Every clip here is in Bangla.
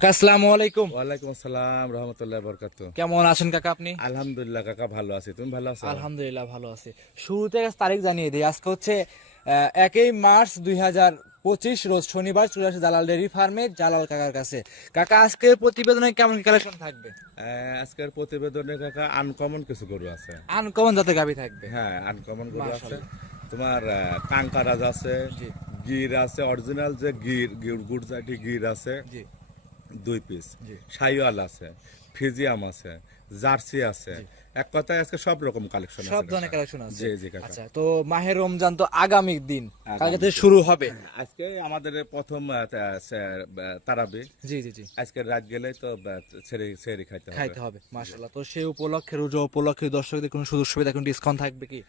কাকা আসসালামু আলাইকুম। ওয়ালাইকুম আসসালাম রহমতুল্লাহ বরকাতু। কেমন আছেন কাকা আপনি? আলহামদুলিল্লাহ কাকা ভালো আছি, তুমি ভালো আছো? আলহামদুলিল্লাহ ভালো আছি। শুরুতে তারিখ জানিয়ে দিই, আজকে হচ্ছে 1 মার্চ 2025 রোজ শনিবার। চলে আসে জালাল ডেইরি ফার্মে জালাল কাকার কাছে। কাকা আজকের প্রতিবেদনে কেমন কালেকশন থাকবে? আজকের প্রতিবেদনে কাকা আনকমন কিছু গরু আছে। আনকমন জাতের গাভী থাকবে। হ্যাঁ আনকমন গরু আছে। মাশাআল্লাহ। তোমার কাঙ্কারাজ আছে, জি গির আছে, অরিজিনাল যে গির গুড়জাটি গির আছে জি 2 পিস, জি সাইওয়াল আছে, ফিজিয়াম আছে, জার্সি আছে। এক কথায় আজকে সব রকম কালেকশন আছে, সব ধরনের কালেকশন আছে। জি জি কাকা। আচ্ছা, তো মাহে রমজান তো আগামী দিন, আগামী কালকে থেকে শুরু হবে। আজকে আমাদের প্রথম তারাবি। জি জি জি আজকে রাত গেলেই তো ছেড়ে খাইতে খাইতে হবে। মাশাআল্লাহ। তো সেই উপলক্ষে, রোজা উপলক্ষে দর্শকদের কোনো সুযোগ সুবিধা, কোনো ডিসকাউন্ট থাকবে কি?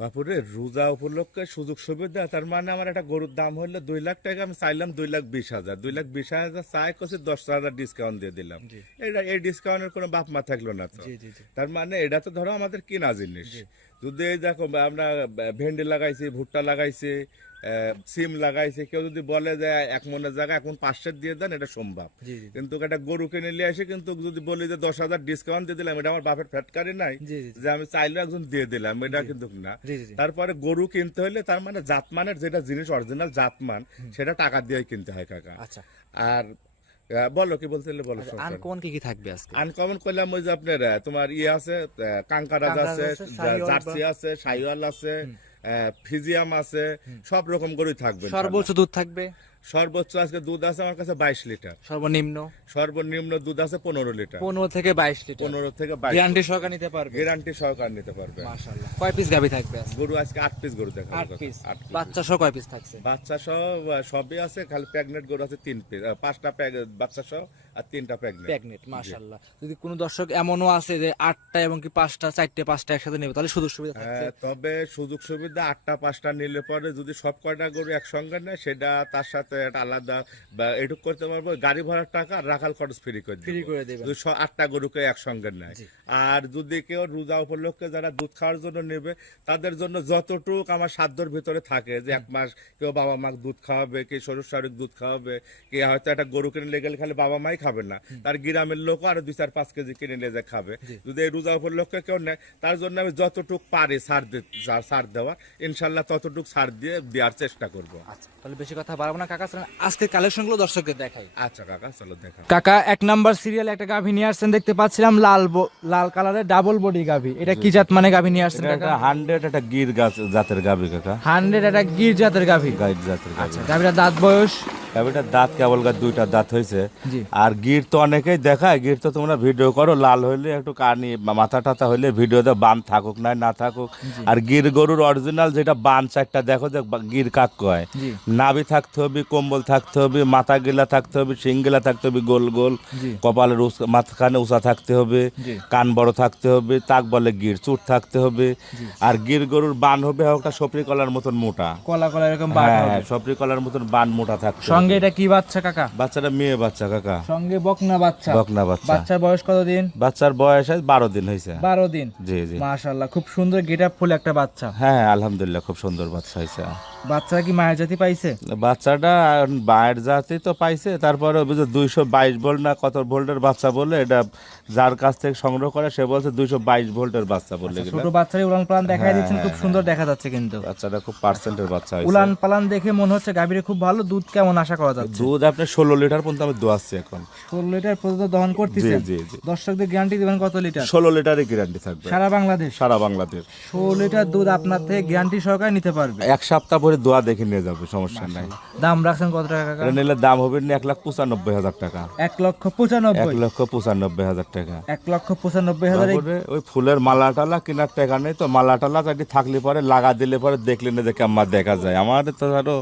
বাপুরে রোজা উপলক্ষে সুযোগ সুবিধা, তার মানে আমার একটা গরুর দাম হলো 2 লাখ টাকা, আমি চাইলাম 2,20,000, 2,20,000 চাই করছি, 10,000 ডিসকাউন্ট দিয়ে দিলাম। জি এই ডিসকাউন্টের কোনো বাপ মা থাকলো না তো। জি জি জি তার মানে এটা তো ধরো আমাদের কিনা জিনিস। জি যদি এই দেখো আমরা ভেন্ডি লাগাইছি, ভুট্টা লাগাইছি, সিম লাগাইছি, কেউ যদি বলে যে 1 মনের জায়গায় এখন 500 দিয়ে দেন, এটা সম্ভব। জি জি কিন্তু একটা গরু কিনে নিয়ে আসে, কিন্তু যদি বলি যে 10,000 ডিসকাউন্ট দিয়ে দিলাম, এটা আমার বাপের ফ্যাটকারি নাই জি জি যে আমি চাইলেও একজন দিয়ে দিলাম, এটা কিন্তু না। জি জি জি। তারপরে গরু কিনতে হলে তার মানে জাতমানের যেটা জিনিস অরিজিনাল জাতমান, সেটা টাকা দিয়ে কিনতে হয় কাকা। আচ্ছা, আর বলো কি বলছিলে, বলো। আনকমন কি কি থাকবে আজকে? আনকমন করলাম ওই যে আপনার তোমার আছে, কাঙ্কারাজ আছে, জার্সি আছে, সাইওয়াল আছে, ফিজিয়াম আছে, সব রকম গরুই থাকবে। সর্বোচ্চ দুধ থাকবে? সর্বোচ্চ আজকে দুধ আছে আমার কাছে 22 লিটার। সর্বনিম্ন? সর্বনিম্ন দুধ আছে 15 লিটার। 15 থেকে 22 লিটার। 15 থেকে 22 গ্যারান্টি সহকারে নিতে পারবে? গ্যারান্টি সহকার নিতে পারবে। মাশাআল্লাহ। কয় পিস গাভী থাকবে আজকে? গরু আজকে 8 পিস গরু দেখাবো 8 কাকা, পিস। 8 পিস। বাচ্চা সহ কয় পিস থাকছে? বাচ্চা সহ সবই আছে, খালি প্রেগনেন্ট গরু আছে 3 পিস, 5টা বাচ্চা সহ আর 3টা প্রেগনেন্ট। প্রেগনেন্ট। মাশাআল্লাহ। যদি কোনো দর্শক এমনও আছে যে 8টা এবং কি 5টা, 4টে 5টা একসাথে নেবে, তাহলে সুযোগ সুবিধা থাকছে? তবে সুযোগ সুবিধা 8টা 5টা নিলে পরে যদি সব কয়টা গরু একসঙ্গে নেয়, সেটা তার সাথে একটা আলাদা বা এটুক করতে পারবো, গাড়ি ভাড়ার টাকা আর রাখাল খরচ ফ্রি করে ফ্রি করে দেবেন। যদি 8টা গরুকে একসঙ্গে নেয়। জি। আর যদি কেউ রোজা উপলক্ষে যারা দুধ খাওয়ার জন্য নেবে, তাদের জন্য যতটুক আমার সাধ্যর ভিতরে থাকে, যে 1 মাস কেউ বাবা মাকে দুধ খাওয়াবে, কে শ্বশুর শাশুড়িকে দুধ খাওয়াবে, কে হয়তো একটা গরু কিনে নিয়ে গেলে খালি বাবা মাই খাবে না, তার গ্রামের লোকও আরো 2-4-5 কেজি কিনে নিয়ে যায় খাবে। যদি এই রোজা উপলক্ষে কেউ নেয়, তার জন্য আমি যতটুক পারি ছাড় দেওয়া, ইনশাল্লাহ ততটুক ছাড় দিয়ে দেওয়ার চেষ্টা করব। আচ্ছা, তাহলে বেশি কথা বাড়াবো না কাকা, আজকে কালেকশনগুলো দর্শকদের দেখাই। আচ্ছা কাকা, চলো দেখা। কাকা 1 নাম্বার সিরিয়ালে একটা গাভী নিয়ে আসছেন, দেখতে পাচ্ছিলাম লাল কালারের ডাবল বডি গাভী। এটা কি জাত মানে গাভী নিয়ে আসছেন কাকা? 100 একটা গির জাতের গাভী কাকা। 100 একটা গির জাতের গাভী। গাইড জাতের গাভী। আচ্ছা, গাভীটার দাঁত বয়স? গাভীটার দাঁত কেবল 2টা দাঁত হয়েছে। জি। আর গির তো অনেকেই দেখায়, গির তো তোমরা ভিডিও করো, লাল হইলে একটু কানি মাথা টাথা হইলে ভিডিওতে বান থাকুক না থাকুক। আর গির গরুর অরিজিনাল যেটা বান 4টা দেখো, যে গির কাক কয়। জি নাভি থাকতে হবে, কম্বল থাকতে হবে, মাথা গিলা থাকতে হবে, শিং গিলা থাকতে হবে গোল গোল, জি কপালের মাঝখানে উঁচা থাকতে হবে, জি কান বড় থাকতে হবে, তাক বলে গির, চুট থাকতে হবে। আর গির গরুর বান হবে একটা সপরি কলার মতন মোটা, কলা কলা এরকম বাট হ্যাঁ হবে। সপরি কলার মতন বান মোটা থাকতে হবে। সঙ্গে এটা কি বাচ্চা কাকা? বাচ্চাটা মেয়ে বাচ্চা কাকা। সঙ্গে বকনা বাচ্চা? বকনা বাচ্চা। বাচ্চার বয়স কত দিন? বাচ্চার বয়স 12 দিন হয়েছে। 12 দিন। জি জি। মাশাআল্লাহ, খুব সুন্দর গেটআপ ফুল একটা বাচ্চা। হ্যাঁ আলহামদুলিল্লাহ, খুব সুন্দর বাচ্চা হয়েছে। বাচ্চা কি মায়ের জাতি পাইছে? বাচ্চাটা বায়ের জাতি তো পাইছে, তারপরে 222 ভোল্ট না কত ভোল্টের বাচ্চা বলে, এটা যার কাছ থেকে সংগ্রহ করে সে বলছে 222 ভোল্টের বাচ্চা বলে। ছোট বাচ্চারই উলান পালান দেখাই দিচ্ছেন, খুব সুন্দর দেখা যাচ্ছে। কিন্তু বাচ্চাটা খুব পার্সেন্টের বাচ্চা হয়েছে। উলান পালান দেখে মনে হচ্ছে গাভীর খুব ভালো দুধ। কেমন আশা করা যাচ্ছে? দুধ আপনার 16 লিটার পর্যন্ত আমি দোয়াচ্ছি এখন। 16 লিটার পর্যন্ত দহন করতেছেন? জি জি জি। দর্শকদের গ্যারান্টি দিবেন কত লিটার? 16 লিটারের গ্যারান্টি থাকবে সারা বাংলাদেশ? সারা বাংলাদেশ। 16 লিটার দুধ আপনার থেকে গ্যারান্টি সহকারে নিতে পারবে। 1 সপ্তাহ পরে দোয়া দেখে নিয়ে যাবে, সমস্যা নাই। দাম রাখছেন কত টাকা কাকা? এটা নিলে দাম হবে 1,95,000 টাকা। 1,95,000? 1,95,000 টাকা। 1,95,000? তারপরে ওই ফুলের মালা টালা কেনার টাকা নেই তো, মালা টালা চাটি থাকলে পরে লাগা দিলে পরে দেখলে না যে কেমন দেখা যায়। আমার তো ধরো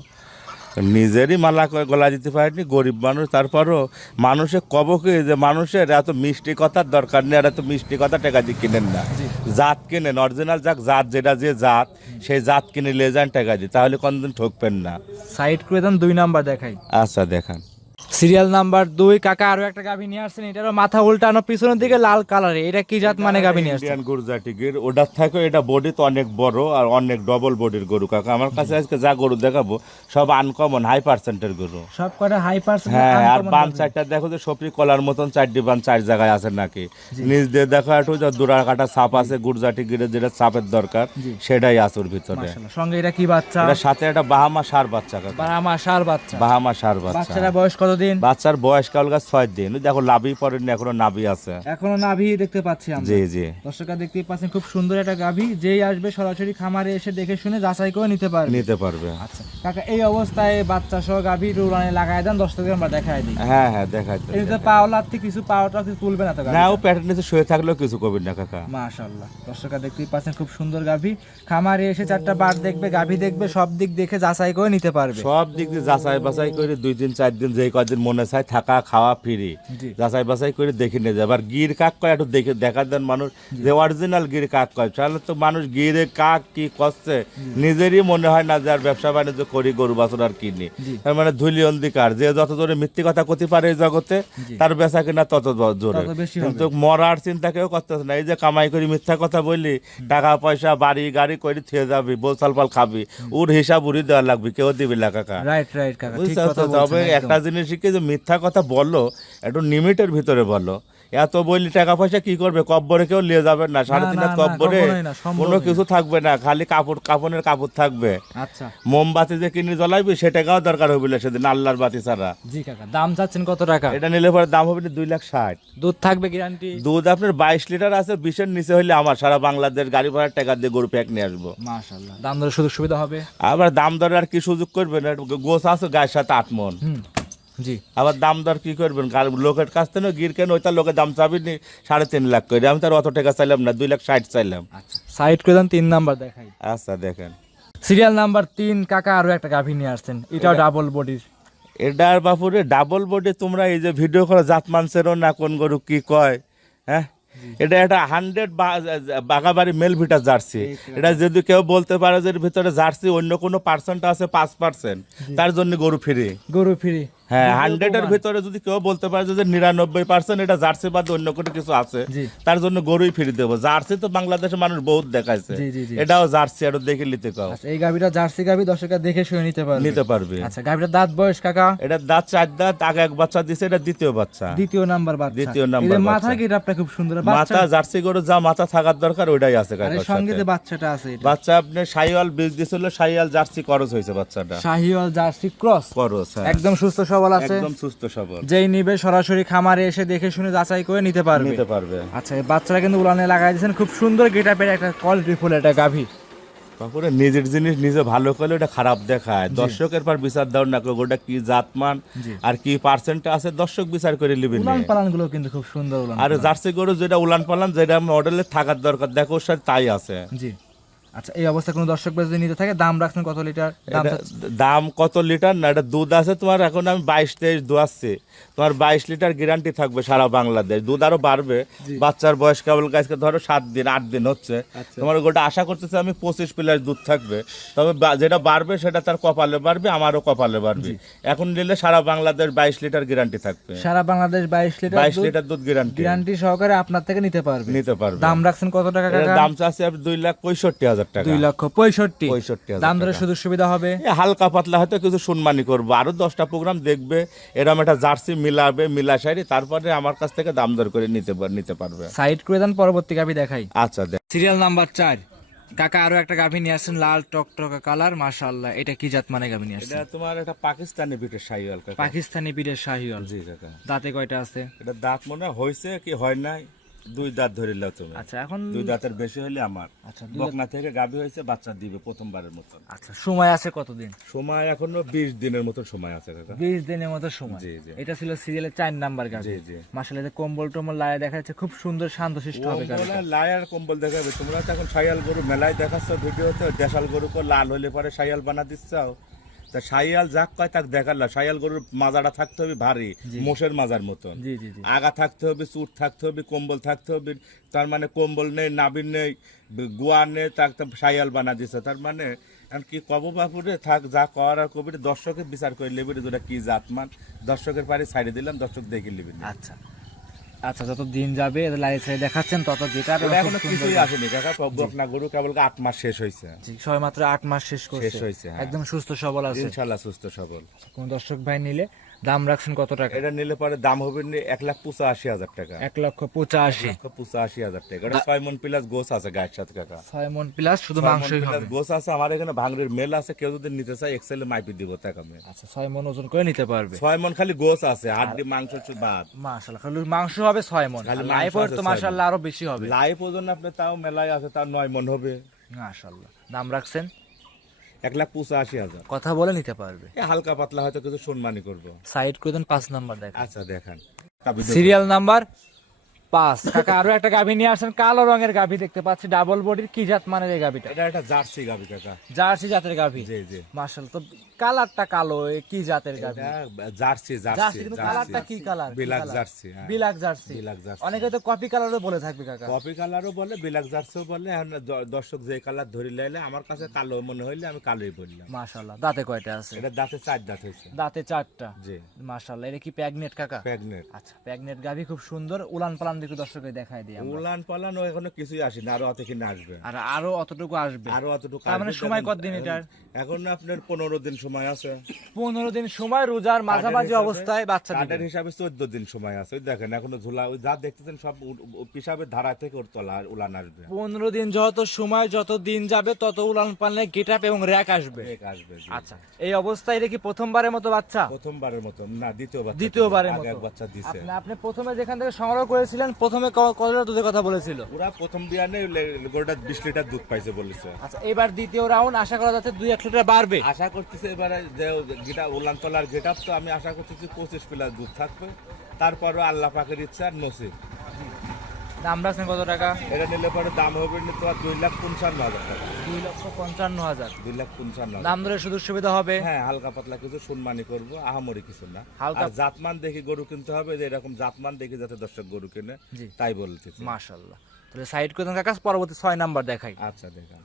নিজেরই মালা গলা দিতে পারিনি, গরিব মানুষ। তারপরও মানুষে কবকে যে মানুষের এত মিষ্টি কথার দরকার নেই, আর এত মিষ্টি কথা টাকা দিয়ে কিনেন না, জাত কিনেন অরিজিনাল। জাত যেটা যে জাত, সেই জাত কিনে নিয়ে যান টাকা দিয়ে, তাহলে কোনদিন ঠকবেন না। সাইড করে দেন, 2 নাম্বার দেখাই। আচ্ছা দেখান। সিরিয়াল নাম্বার 2 কাকা আরো একটা গাভী নিয়ে আসছেন, এটারও মাথা উল্টানো, পিছনের দিকে লাল কালারে, এটা কি জাত মানে গাভী নিয়ে আসছেন? ইন্ডিয়ান গুজরাটি গির, ওটার থেকে এটা বডি তো অনেক বড় আর অনেক ডবল বডির গরু কাকা। আমার কাছে আজকে যা গরু দেখাবো সব আনকমন হাই পার্সেন্টের গরু। সব কটা হাই পার্সেন্ট। হ্যাঁ, আর বাম সাইডটা দেখো যে সপরি কলার মতন 4টি বান 4 জায়গায় আছে নাকি। নিচ দিয়ে দেখো একটু যে দুরা কাটা ছাপ আছে, গুজরাটি গিরের যেটা ছাপের দরকার সেটাই আছে ওর ভিতরে। মাশাআল্লাহ। সঙ্গে এটা কি বাচ্চা? এটার সাথে একটা বাহামা সার বাচ্চা কাকা। বাহামা সার বাচ্চা। বাহামা সার বাচ্চা। বাচ্চারা বয়স কতদিন? বাচ্চার বয়স কালকা 6 দিন। ওই দেখো লাভই পড়েনি, এখনো নাভি আছে। এখনো নাভি দেখতে পাচ্ছি আমরা। জি জি। দর্শকরা দেখতেই পাচ্ছেন খুব সুন্দর একটা গাভী, যেই আসবে সরাসরি খামারে এসে দেখে শুনে যাচাই করে নিতে পারবে। নিতে পারবে। আচ্ছা কাকা, এই অবস্থায় বাচ্চা সহ গাভী উড়ানে লাগায় দেন, দর্শকদের আমরা দেখাই দিই। হ্যাঁ হ্যাঁ, দেখাইতে। এতে পাওলাতে কিছু পাওয়াটা কিছু তুলবে না তো গাভী? না, ও প্যাটের নিচে শুয়ে থাকলেও কিছু করবেন না কাকা। মাশাআল্লাহ। দর্শকরা দেখতেই পাচ্ছেন খুব সুন্দর গাভী, খামারে এসে 4টা বার দেখবে, গাভী দেখবে, সব দিক দেখে যাচাই করে নিতে পারবে। সব দিক দিয়ে যাচাই বাছাই করে 2 দিন 4 দিন যেই কদিন মনে চায় থাকা খাওয়া ফ্রি, জি। যাচাই বাছাই করে দেখে নিয়ে যাবে। আর গির কাক কয় একটু দেখে দেখা দেন মানুষ যে অরিজিনাল গির কাক কয়, তাহলে তো মানুষ গিরে কাক কি করছে নিজেরই মনে হয় না যে আর ব্যবসা বাণিজ্য করি গরু বাছুর আর কিনি। তার মানে ধুলি অন্ধিকার, যে যত জোরে মিথ্যে কথা কতি পারে এই জগতে তার বেচা কিনা তত জোরে। কিন্তু মরার চিন্তা কেউ করতেছে না। এই যে কামাই করি মিথ্যা কথা বললি, টাকা পয়সা বাড়ি গাড়ি করে থিয়ে যাবি, বোসাল পাল খাবি, ওর হিসাব উড়ি দেওয়া লাগবে, কেউ দিবি না কাকা। রাইট রাইট কাকা, ঠিক বুঝতে কথা পারছো? তবে বলছেন একটা জিনিস শিখে যে মিথ্যা কথা বললো একটু লিমিটের ভিতরে বলো। এত বললি টাকা পয়সা কি করবে, কব্বরে কেউ নিয়ে যাবে না, 3.5 হাত কব্বরে কোনো কিছু থাকবে না, খালি কাপড়ের কাপড় থাকবে। আচ্ছা, মোমবাতি যে কিনে জ্বলাইবি সে টাকাও দরকার হবে না সেদিন, আল্লাহর বাতি ছাড়া। জি কাকা, দাম চাচ্ছেন কত টাকা? এটা নিলে পরে দাম হবে 2,60,000। দুধ থাকবে গ্যারান্টি? দুধ আপনার 22 লিটার আছে, 20-এর নিচে হলে আমার সারা বাংলাদেশ গাড়ি ভাড়ার টাকা দিয়ে গরু প্যাক নিয়ে আসবো। মাশাআল্লাহ। দাম দরের সুযোগ সুবিধা হবে? আবার দাম দরে আর কি সুযোগ করবেন, গোছ আছে গায়ের সাথে 8 মন। জি। আবার দাম দর কি করবেন, লোকের কাছ থেকে গির কেন ওইটা লোকের দাম চাবিনি 3.5 লাখ করে, আমি তার অত টাকা চাইলাম না, 2,60,000 চাইলাম। আচ্ছা, সাইড করে দেন, 3 নাম্বার দেখাই। আচ্ছা দেখেন, সিরিয়াল নাম্বার 3 কাকা আরো একটা গাভী নিয়ে আসছেন, এটাও ডাবল বডির। এটার বাপুরে ডাবল বডি। তোমরা এই যে ভিডিও করে জাত মানছেরও না কোন গরু কি কয়, হ্যাঁ এটা একটা 100 বাগাবাড়ি মেল ভিটার জার্সি। এটা যদি কেউ বলতে পারে যে এর ভিতরে জার্সি অন্য কোনো পার্সেন্ট আছে 5%, তার জন্য গরু ফ্রি। গরু ফ্রি? হ্যাঁ, 100-এর ভিতরে যদি কেউ বলতে পারে যে 99% এটা জার্সি বাদ অন্য কোনো কিছু আছে, তার জন্য গরুই ফ্রি দেবো। জার্সি তো বাংলাদেশে মানুষ বহুত দেখাইছে, এটাও জার্সি, আর দেখে নিতে কাও। এই গাভীটা জার্সি গাভী, দর্শকরা দেখে শুনে নিতে পারবে। আচ্ছা, গাভীটার দাঁত বয়স কাকা? এটা দাঁত 4 দাঁত, আগে এক বাচ্চা দিছে, এটা দ্বিতীয় বাচ্চা, দ্বিতীয় নাম্বার বাচ্চা। দ্বিতীয় নাম্বার বাচ্চা। মাথা কি আপনি খুব সুন্দর মাথা, জার্সি গরু যা মাথা থাকার দরকার ওইটাই আছে কাকা। আর সঙ্গে যে বাচ্চাটা আছে, এটা বাচ্চা আপনি শাহিওয়াল বীজ দিছিল, শাহিওয়াল জার্সি ক্রস হইছে বাচ্চাটা। Sahiwal jersey cross? ক্রস, হ্যাঁ। একদম সুস্থ সবল আছে? একদম সুস্থ সবল। যেই নিবে সরাসরি খামারে এসে দেখে শুনে যাচাই করে নিতে পারবে। আচ্ছা, এই বাচ্চারা কিন্তু উলানে লাগাই দিয়েছেন, খুব সুন্দর গেটআপের একটা কোয়ালিটি ফুল একটা গাভী। তারপরে নিজের জিনিস নিজে ভালো করলে ওটা খারাপ দেখায়, দর্শকের পর বিচার দাও না, ওটা কি জাতমান আর কি পার্সেন্ট আছে দর্শক বিচার করে নেবেন। উলান পালান গুলো কিন্তু খুব সুন্দর উলান। আর জার্সি গরু যেটা উলান পালান যেটা মডেলে থাকার দরকার, দেখো ওর সাথে তাই আছে। জি। আচ্ছা, এই অবস্থা কোনো দর্শক যদি নিতে থাকে, দাম রাখছেন কত লিটার? দাম কত লিটার না, এটা দুধ আছে তোমার, এখন আমি 22-23 দোয়াচ্ছি, তোমার 22 লিটার গ্যারান্টি থাকবে সারা বাংলাদেশ। দুধ আরো বাড়বে, বাচ্চার বয়স কেবল গাছকে ধরো 7 দিন 8 দিন হচ্ছে, তোমার গোটা আশা করতেছে আমি 25 প্লাস দুধ থাকবে। তবে যেটা বাড়বে সেটা তার কপালে বাড়বে, আমারও কপালে বাড়বে। এখন নিলে সারা বাংলাদেশ 22 লিটার গ্যারান্টি থাকবে। সারা বাংলাদেশ 22 লিটার দুধ গ্যারান্টি সহকারে আপনার থেকে নিতে পারবে। দাম রাখছেন কত টাকা কাকা? দাম চাচ্ছি 2,65,000 টাকা। 2,65,000। দাম ধরে সুযোগ সুবিধা হবে? হালকা পাতলা হয়তো কিছু সম্মানী করবো, আরো 10টা প্রোগ্রাম দেখবে, এরকম একটা জার্সি মিলাবে, মিলাশারি, তারপরে আমার কাছ থেকে দাম দর করে নিতে পারবে। সাইড করে দেন, পরবর্তী গাভী দেখাই। আচ্ছা দেখ, সিরিয়াল নাম্বার 4 কাকা আরো একটা গাভী নিয়ে আসছেন, লাল টকটকা কালার, মাশাআল্লাহ। এটা কি জাত মানে গাভী নিয়ে আসছেন? এটা তোমার একটা পাকিস্তানি বিটের শাহিওয়াল কাকা। পাকিস্তানি বিটের শাহিওয়াল? জি কাকা। দাঁতে কয়টা আছে? এটা দাঁত মনে হয়েছে কি হয় নাই, 2 দাঁত ধরিলাও তুমি। আচ্ছা, এখন 2 দাঁতের বেশি হলে আমার। আচ্ছা, বকনা থেকে গাভী হয়েছে, বাচ্চা দিবে প্রথমবারের মতো। আচ্ছা, সময় আছে কতদিন? সময় এখনো 20 দিনের মতো সময় আছে কাকা। 20 দিনের মতো সময়? জি জি। এটা ছিল সিরিয়ালের 4 নাম্বার গাভী। জি জি। মাশাআল্লাহ, যে কম্বল টম্বল লায়ে দেখা যাচ্ছে, খুব সুন্দর শান্তশিষ্ট হবে গাভী। লায়ার কম্বল দেখাবে। তোমরা তো এখন শাইয়াল গরু মেলায় দেখাচ্ছ ভিডিওতে, দেশাল গরু কো লাল হলে পরে শাইয়াল বানা দিচ্ছাও। তা শাইয়াল যাক কয় তাক দেখালা, শাইয়াল গরুর মাজাটা থাকতে হবে ভারী, মোষের মাজার মতন। আগা থাকতে হবে, চুট থাকতে হবে, কম্বল থাকতে হবে। তার মানে কম্বল নেই, নাবিন নেই, গুয়া নেই, তাক শাইয়াল বানা দিচ্ছে। তার মানে আর কি কব বাপুরে থাক যা কর আর কবির দর্শকের বিচার করে নেবে যেটা কি জাতমান দর্শকের পারে ছাইড়ে দিলাম দর্শক দেখে নেবেন। আচ্ছা আচ্ছা, যত দিন যাবে লাইট সাইড দেখাচ্ছেন তত যেটা এখনো কিছুই আসেনি কাকা, বকনা গরু কেবল 8 মাস শেষ হয়েছে। সবাই মাত্র 8 মাস শেষ হয়েছে, হ্যাঁ। একদম সুস্থ সবল আছে ইনশাআল্লাহ সুস্থ সবল। কোন দর্শক ভাই নিলে দাম রাখছেন কত টাকা? এটা নিলে পরে দাম হবে 1,85,000 টাকা। 1,85,000 1,85,000 টাকা। এটা 6 মণ প্লাস গোছ আছে গায়ের সাথে কাকা। 6 মণ প্লাস শুধু মাংসই হবে। গোছ আছে আমার এখানে ভাঙড়ের মেল আছে, কেউ যদি নিতে চায় এক্সেলে মাইপি দিব টাকা মে। আচ্ছা 6 মণ ওজন করে নিতে পারবে। 6 মণ খালি গোছ আছে, হাড্ডি মাংস বাদ। মাশাআল্লাহ, খালি মাংস হবে 6 মণ। লাইফ ওয়েট তো মাশাআল্লাহ আরো বেশি হবে। লাইফ ওজন আপনি তাও মেলায় আছে, তাও 9 মণ হবে। মাশাআল্লাহ, দাম রাখছেন 1,85,000। কথা বলে নিতে পারবে। হালকা পাতলা হয়তো কিছু সম্মানই করবো। সাইড করে দেন 5 নাম্বার দেখেন। আচ্ছা দেখান সিরিয়াল নাম্বার 5। কাকা আরো একটা গাভী নিয়ে আসেন, কালো রঙের গাভী দেখতে পাচ্ছি, ডাবল বডির, কি জাত মানের এই গাভীটা? এটা একটা জার্সি গাভী কাকা। জার্সি জাতের গাভী। জি জি মাশাআল্লাহ, তো কালারটা কালো, কি জাতের গাভী? জার্সি জার্সি, কিন্তু কালারটা কি কালার? বিলাক জার্সি। বিলাক জার্সি। অনেকে তো কপি কালারও বলে থাকবে কাকা। কপি কালারও বলে, বিলাক জার্সিও বলে। এখন দর্শক যে কালার ধরে লাইলে আমার কাছে কালো মনে হইলে আমি কালোই বললাম। মাশাআল্লাহ, দাঁতে কয়টা আছে? এটা দাঁতে 4 দাঁত হয়েছে। দাঁতে 4টা। জি মাশাআল্লাহ, এটা কি প্রেগনেট কাকা? প্রেগনেট। আচ্ছা, প্রেগনেট গাভী, খুব সুন্দর। উলান পালান দেখে দর্শককে দেখায় দিই আমরা। উলান পালান ও এখনো কিছুই আসেনি, আরো অত কিনা আসবে। আর আরো অতটুকু আসবে। আরো অতটুকু তার মানে আসবে। সময় কতদিন এটার? এখন আপনার 15 দিন সময় আছে। 15 দিন সময়, রোজার মাঝামাঝি অবস্থায় বাচ্চা দিবে। কার্ডের হিসাবে 14 দিন সময় আছে। ওই দেখেন এখনো ঝুলা, ওই যা দেখতেছেন সব পিসাবের ধারা থেকে ওর তলা উলান আসবে। 15 দিন যত সময়, যত দিন যাবে তত উলান পালনে গেটআপ এবং র‍্যাক আসবে। আসবে। আচ্ছা, এই অবস্থায় এটা কি প্রথমবারের মতো বাচ্চা? প্রথমবারের মতো না, দ্বিতীয়বার। দ্বিতীয়বারের মতো এক বাচ্চা দিছে। আপনি প্রথমে যেখান থেকে সংগ্রহ করেছিলেন, প্রথমে কতটা দুধের কথা বলেছিল? ওরা প্রথম বিয়ানে গরুটা 20 লিটার দুধ পাইছে বলেছে। আচ্ছা, এবার দ্বিতীয় রাউন্ড আশা করা যাচ্ছে 2-1 লিটার বাড়বে। আশা করতেছে এবারে যে গেটা উলান তলার গেটআপ, তো আমি আশা করতেছি 25 প্লাস দুধ থাকবে। তারপরও আল্লাহ পাকের ইচ্ছা আর নসিব। দাম রাখছেন কত টাকা? এটা নিলে পরে দাম হবে তো 2,55,000 টাকা। 2,55,000। 2,55,000। দাম ধরে সুযোগ সুবিধা হবে? হ্যাঁ, হালকা পাতলা কিছু সম্মানই করবো, আহামরি কিছু না। হালকা আর জাতমান দেখি গরু কিনতে হবে, যে এরকম জাতমান দেখি যাতে দর্শক গরু কিনে, জি তাই বলতেছি। মাশাআল্লাহ। তাহলে সাইড করে দেন কাকা, পরবর্তী 6 নাম্বার দেখাই। আচ্ছা দেখান।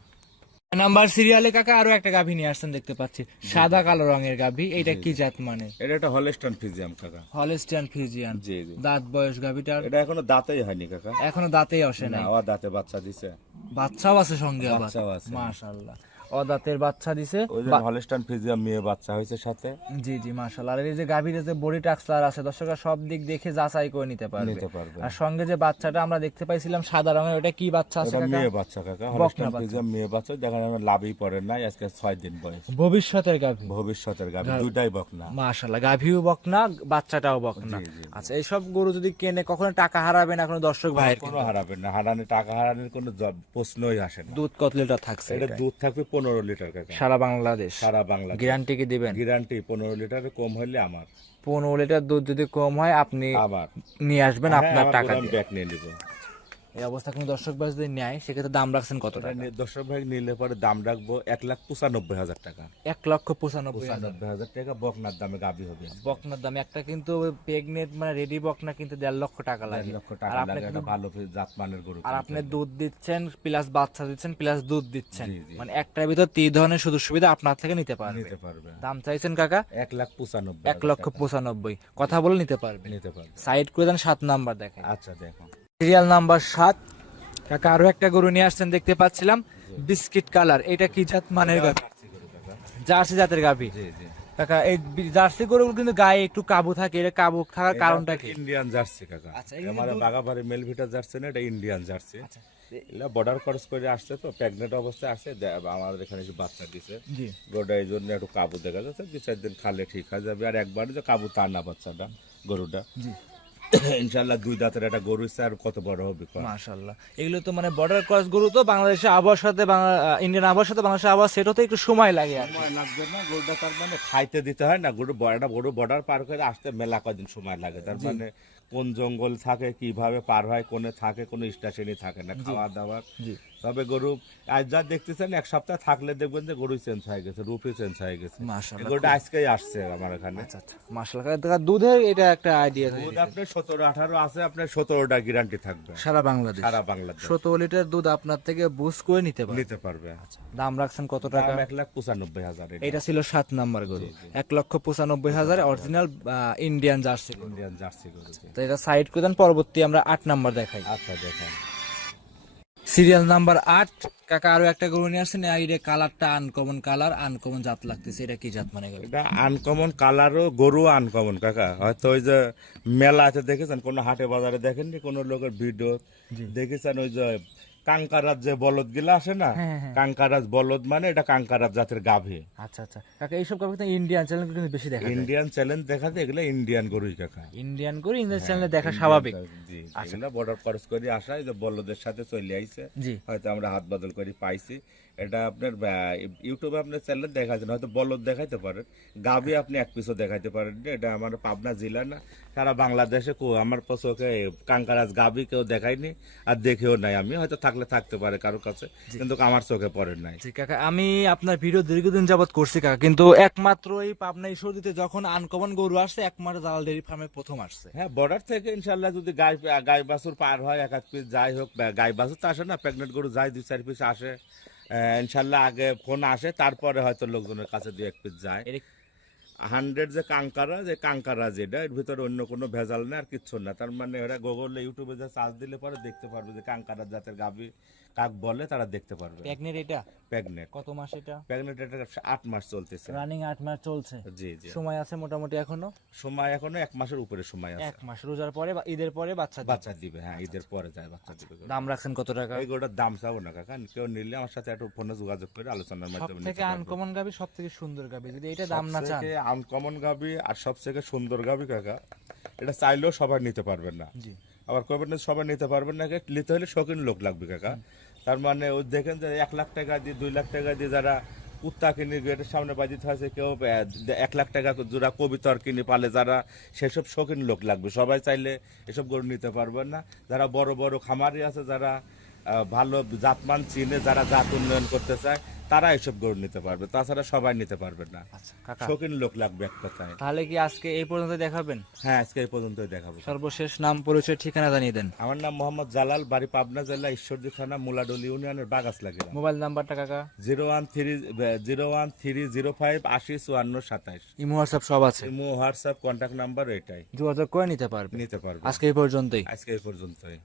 নাম্বার সিরিয়ালে কাকা আরো একটা গাভী নিয়ে আসছেন দেখতে পাচ্ছি, সাদা কালো রঙের গাভী। এটা কি জাত মানে? এটা একটা হলস্টাইন ফ্রিজিয়ান কাকা। Holstein Friesian. জি জি। দাঁত বয়স গাভীটার? এটা এখনো দাঁতেই হয়নি কাকা। এখনো দাঁতেই আসে না, নাই। ও দাঁতে বাচ্চা দিছে। বাচ্চাও আছে সঙ্গে আবার? বাচ্চাও আছে। মাশাআল্লাহ, অদাঁতের বাচ্চা দিছে। ওই যে হলস্টাইন ফ্রিজিয়ান মেয়ে বাচ্চা হয়েছে সাথে। জি জি মাশাআল্লাহ। আর এই যে গাভীর যে বডি টাক্সচার আছে, দর্শকরা সব দিক দেখে যাচাই করে নিতে পারবে। আর সঙ্গে যে বাচ্চাটা আমরা দেখতে পাইছিলাম সাদা রঙের, ওটা কি বাচ্চা আছে কাকা? মেয়ে বাচ্চা কাকা। হলস্টাইন ফ্রিজিয়ান মেয়ে বাচ্চা, দেখেন আমার লাভই পড়ে নাই। আজকে 6 দিন বয়স। ভবিষ্যতের গাভী। ভবিষ্যতের গাভী, দুইটাই বকনা। মাশাআল্লাহ, গাভীও বকনা, বাচ্চাটাও বকনা। জি, জি। আচ্ছা, এইসব গরু যদি কেনে কখনো টাকা হারাবে না কোনো দর্শক ভাইয়ের? কোনো হারাবেন না, টাকা হারানোর কোনো প্রশ্নই আসে না। দুধ কত লিটার থাকছে? এটা দুধ থাকবে 15 লিটার কাকা। সারা বাংলাদেশ? সারা বাংলাদেশ। গ্যারান্টি কি দিবেন? গ্যারান্টি 15 লিটারের কম হলে আমার। 15 লিটার দুধ যদি কম হয় আপনি আবার নিয়ে আসবেন আপনার টাকা দিয়ে। ব্যাক নিয়ে নিব। এই অবস্থা কোনো দর্শক ভাই যদি নেয়, সেক্ষেত্রে দাম রাখছেন কত টাকা? দর্শক ভাই নিলে পরে দাম রাখবো 1,95,000 টাকা। 1,95,000 টাকা। বকনার দামে গাভী হবে। বকনার দাম একটা কিন্তু প্রেগনেন্ট মানে রেডি বকনা কিন্তু 1.5 লক্ষ টাকা লাগে। 1,00,000 টাকা লাগে, একটা ভালো জাতমানের গরু। আর আপনি দুধ দিচ্ছেন প্লাস বাচ্চা দিচ্ছেন প্লাস দুধ দিচ্ছেন, জি, জি। মানে একটার ভিতর 3 ধরনের সুযোগ সুবিধা আপনার থেকে নিতে নিতে পারবে। পারবে। দাম চাইছেন কাকা? 1,95,000। 1,95,000 কথা বলে নিতে পারবে। নিতে পারবে। সাইড করে দেন 7 নাম্বার দেখেন। আচ্ছা দেখো। Serial number 7। কাকা আরো একটা গরু নিয়ে আসছেন দেখতে পাচ্ছিলাম, বিস্কিট কালার। এটা কি জাত মানের গাভী? জার্সি জাতের গাভী। জি জি। কাকা এই জার্সি গরুগুলো কিন্তু গায়ে একটু কাবু থাকে, এটা কাবু থাকার কারণটা কি? ইন্ডিয়ান জার্সি কাকা। আচ্ছা, এগুলো আমার বাগাবাড়ি মেলভিটা জার্সি না, এটা ইন্ডিয়ান জার্সি। আচ্ছা, এগুলা বর্ডার ক্রস করে আসছে, তো প্রেগনেন্ট অবস্থায় আসছে। আমাদের এখানে এসে বাচ্চা দিছে। জি। গরুটা এই জন্য একটু কাবু দেখা যাচ্ছে, 2-4 দিন খালে ঠিক হয়ে যাবে। আর একবার যে কাবু তা না বাচ্চাটা, গরুটা জি। ইনশাল্লাহ 2 দাঁতের একটা গরু ইচ্ছে, আর কত বড় হবে। মাশাআল্লাহ, এগুলো তো মানে বর্ডার ক্রস গরু, তো বাংলাদেশের আবহাওয়ার সাথে ইন্ডিয়ান আবহাওয়ার সাথে বাংলাদেশের আবহাওয়া সেট হতে একটু সময় লাগে আর কি। সময় লাগবে না, গরুটা তার মানে খাইতে দিতে হয় না। গরু বর্ডার পার করে আসতে মেলা কদিন সময় লাগে। তার মানে কোন জঙ্গল থাকে, কিভাবে পার হয়, কোনে থাকে, কোনো স্টেশনই থাকে না, খাওয়া দাওয়ার তবে গরু আজ যা দেখতেছেন এক সপ্তাহ থাকলে দেখবেন যে গরু চেঞ্জ হয়ে গেছে, রূপই চেঞ্জ হয়ে গেছে। মাশাআল্লাহ, গরুটা আজকেই আসছে আমার এখানে। আচ্ছা আচ্ছা, মাশাআল্লাহ। দুধের এটা একটা আইডিয়া দুধ আপনার 17-18 আছে, আপনার 17টা গ্যারান্টি থাকবে সারা বাংলাদেশ। সারা বাংলাদেশ 17 লিটার দুধ আপনার থেকে বুঝ করে নিতে পারে। নিতে পারবে। আচ্ছা, দাম রাখছেন কত টাকা? দাম 1,95,000। এটা ছিল 7 নাম্বার গরু, 1,95,000 অরিজিনাল ইন্ডিয়ান জার্সি গরু। ইন্ডিয়ান জার্সি গরু। তো এটা সাইড করে দেন, পরবর্তী আমরা 8 নাম্বার দেখাই। আচ্ছা দেখেন, সিরিয়াল নাম্বার 8। কাকা আরো একটা গরু নিয়ে আসছেন, এটা কালারটা আনকমন কালার, আনকমন জাত লাগতেছে। এটা কি জাত মানে গরু? এটা আনকমন কালারও গরু আনকমন কাকা। হয়তো ওই যে মেলাতে দেখেছেন, কোন হাটে বাজারে দেখেননি, কোন লোকের ভিডিও দেখেছেন, ওই যে কাঙ্কারাজ যে বলদ গুলা আসে না, কাঙ্কারাজ বলদ মানে এটা কাঙ্কারাজ জাতের গাভী। আচ্ছা আচ্ছা কাকা, এইসব গাভী তো ইন্ডিয়ান চ্যানেল কিন্তু বেশি দেখা যায়। ইন্ডিয়ান চ্যালেঞ্জ দেখাতে এগুলো ইন্ডিয়ান গরুই কাকা। ইন্ডিয়ান গরু ইন্ডিয়ান চ্যানেলে দেখা স্বাভাবিক। জি, এগুলো বর্ডার ক্রস করে আসা, এই যে বলদের সাথে চলে আইছে, জি, হয়তো আমরা হাত বদল করে পাইছি। এটা আপনার ইউটিউবে আপনার চ্যানেল দেখাচ্ছেন, হয়তো বলদ দেখাইতে পারেন, গাভী আপনি এক পিসও দেখাইতে পারেন। এটা আমার পাবনা জেলা না, সারা বাংলাদেশে আমার চোখে কাঙ্কারাজ গাভী কেউ দেখায়নি, আর দেখেও নাই আমি। হয়তো থাকলে থাকতে পারে কারোর কাছে, কিন্তু আমার চোখে পড়ে নাই। জি কাকা, আমি আপনার ভিডিও দীর্ঘদিন যাবত করছি কাকা, কিন্তু একমাত্র এই পাবনা ঈশ্বরদীতে যখন আনকমন গরু আসছে, একমাত্র জালাল ডেইরি ফার্মে প্রথম আসছে। হ্যাঁ, বর্ডার থেকে ইনশাল্লাহ যদি গাই বাছুর পার হয়, এক পিস যাই হোক, গাই বাছুর তো আসে না, প্রেগনেন্ট গরু যায় 2-4 পিস আসে ইনশাল্লাহ। আগে ফোন আসে, তারপরে হয়তো লোকজনের কাছে 2-1 পিস যায়। 100 যে কাঙ্কারা যেটা, এর ভিতরে অন্য কোনো ভেজাল না, আর কিচ্ছু না। তার মানে ওরা গুগলে ইউটিউবে যে সার্চ দিলে পরে দেখতে পারবে যে কাঙ্কারা জাতের গাভী কাক বলে, তারা দেখতে পারবে। প্রেগনেন্ট এটা প্রেগনেন্ট কত মাস? এটা প্রেগনেন্ট, এটা 8 মাস চলতেছে। রানিং 8 মাস চলছে। জি জি, সময় আছে মোটামুটি এখনো? সময় এখনো 1 মাসের উপরে সময় আছে। 1 মাস, রোজার পরে বা ঈদের পরে বাচ্চা দিবে। বাচ্চা দিবে, হ্যাঁ, ঈদের পরে যায় বাচ্চা দিবে। দাম রাখছেন কত টাকা? এই গরুটার দাম চাবো না কাকা, কেউ নিলে আমার সাথে একটু ফোনে যোগাযোগ করে আলোচনার মাধ্যমে নিতে সবথেকে পারবে। আনকমন গাবি, সবথেকে সুন্দর গাবি, যদি এটা দাম না চান। সবথেকে আনকমন গাভী আর সবথেকে সুন্দর গাভী কাকা, এটা চাইলেও সবাই নিতে পারবেন না। জি, আবার কবেন না সবাই নিতে পারবেন না, নিতে হলে শৌখিন লোক লাগবে কাকা। তার মানে ওই দেখেন যে 1 লাখ টাকা দিয়ে 2 লাখ টাকা দিয়ে যারা কুত্তা কিনে গেটের সামনে বাজিত হয়েছে, কেউ 1 লাখ টাকা জোড়া কবিতর কিনে পালে, যারা সেসব শৌখিন লোক লাগবে। সবাই চাইলে এসব গরু নিতে পারবেন না। যারা বড় বড় খামারি আছে, যারা ভালো জাতমান চিনে, যারা জাত উন্নয়ন করতে চায়, তারা এসব গরু নিতে পারবে, তাছাড়া সবাই নিতে পারবে না। আচ্ছা কাকা, শৌখিন লোক লাগবে এক কথায়। তাহলে কি আজকে এই পর্যন্ত দেখাবেন? হ্যাঁ, আজকে এই পর্যন্তই দেখাবো। সর্বশেষ নাম, পরিচয়, ঠিকানা জানিয়ে দেন। আমার নাম মোহাম্মদ জালাল, বাড়ি পাবনা জেলা ঈশ্বরদী থানা মুলাডোল ইউনিয়নের বাগাসলা গ্রাম। মোবাইল নাম্বারটা কাকা? 01305805427। ইমো হোয়াটসঅ্যাপ সব আছে? ইমো, হোয়াটসঅ্যাপ, কন্ট্যাক্ট নাম্বার এটাই, যোগাযোগ করে নিতে পারবে। নিতে পারবে। আজকে এই পর্যন্তই। আজকে এই পর্যন্তই।